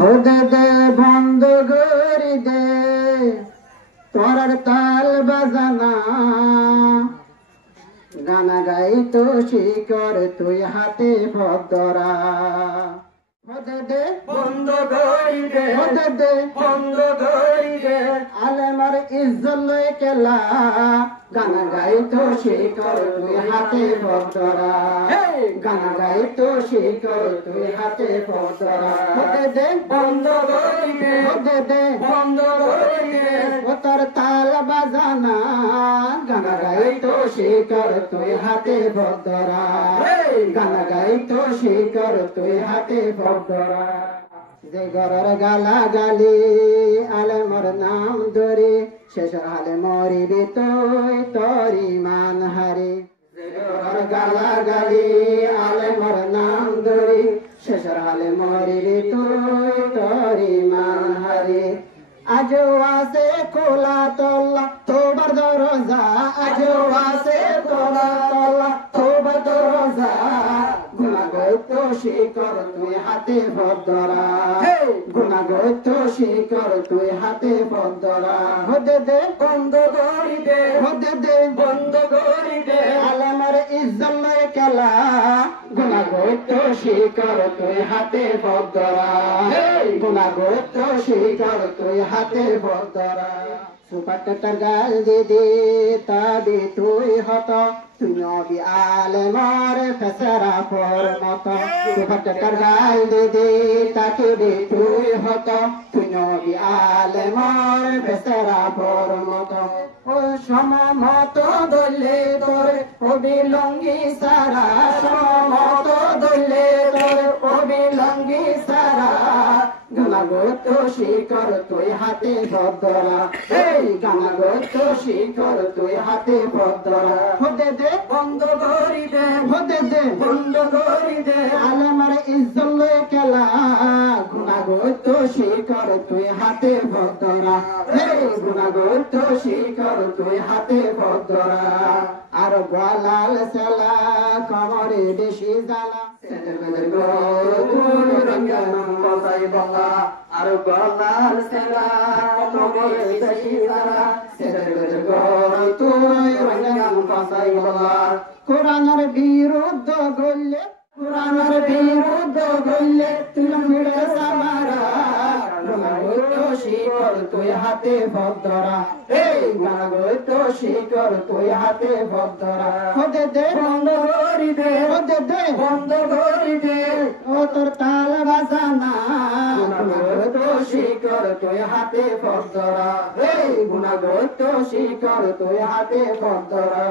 হদে দে বন্ধ করে দে তোরার তাল বাজানা গানা গাই তো শিকর তুই হাতে ভদ্রা হদে দে বন্ধ করি দে হদে দে বন্ধ করি দে আলেমার ইজ্জত লয় কেলা গানা গাই তো শিকর তুই হাতে ভদ্রা গানা গাই তো শিকর তুই হাতে ভদ্রা হদে দে বন্ধ করি দে হদে দে বন্ধ করি দে ও তোর তাল বাজানা গানা গাই তো শিকর তুই হাতে ভদ্রা গানা গাই তো শিকর তুই হাতে ভদ্রা যে গরর গালা গালি আলেমর নাম ধরি শেষর হালে মরিবি তুই তোর ইমান হারি যে গরর গালা গালি আলেমর নাম ধরি শেষর হালে মরিবি তুই তোর ইমান হারি আজও আছে খোলা তল্লা তোবার দরজা আজও আছে খোলা তল্লা তোবার দরজা গুণাগত শিকর তুই হাতে ভদ্রা গুণাগত শিকর তুই হাতে ভদ্রা হদে দে বন্ধ করি দে হদে দে বন্ধ করি দে আলেমার ইজ্জত লয় কেলা গুণাগত শিকর তুই হাতে ভদ্রা গুণাগত শিকর তুই হাতে ভদ্রা সুপাটার গাল দিদি তবে তুই হত তুই নবী আলেমার ফেসরা পর মত সুপাটার গাল দিদি তাকে দে তুই হত তুই নবী আলেমার ফেসরা পর মত ও সমমত দলে তোর অবিলঙ্গি সারা সমমত দলে তোর অবিলঙ্গি সারা গানাগত শিকর তুই হাতে ভদ্রা গানাগত শিকর তুই হাতে ভদ্রা হদে দে বন্ধ করি দে হদে দে বন্ধ করি দে আলেমার ইজ্জত লয় কেলা গুণাগত শিকর তুই হাতে ভদ্রা গুণাগত শিকর তুই হাতে ভদ্রা আর গলাল সেলা কমরে বেশি জ্বালা বসাই বলা আর গলার সেলা কমরে বেশি জ্বালা তুই রঙান বসাই বলা কোরআনের বিরুদ্ধ গল্লে কোরআনের বিরুদ্ধ গল্লে তুই মিলে সামারা গুণাগত শিকর তুই হাতে ভদ্রা গুণাগত শিকর তুই হাতে ভদ্রা হদে দে বন্ধ করি দে হদে দে বন্ধ করি দে ও তোর তাল বাজানা গুণাগত শিকর তুই হাতে ভদ্রা গুণাগত শিকর তুই হাতে ভদ্রা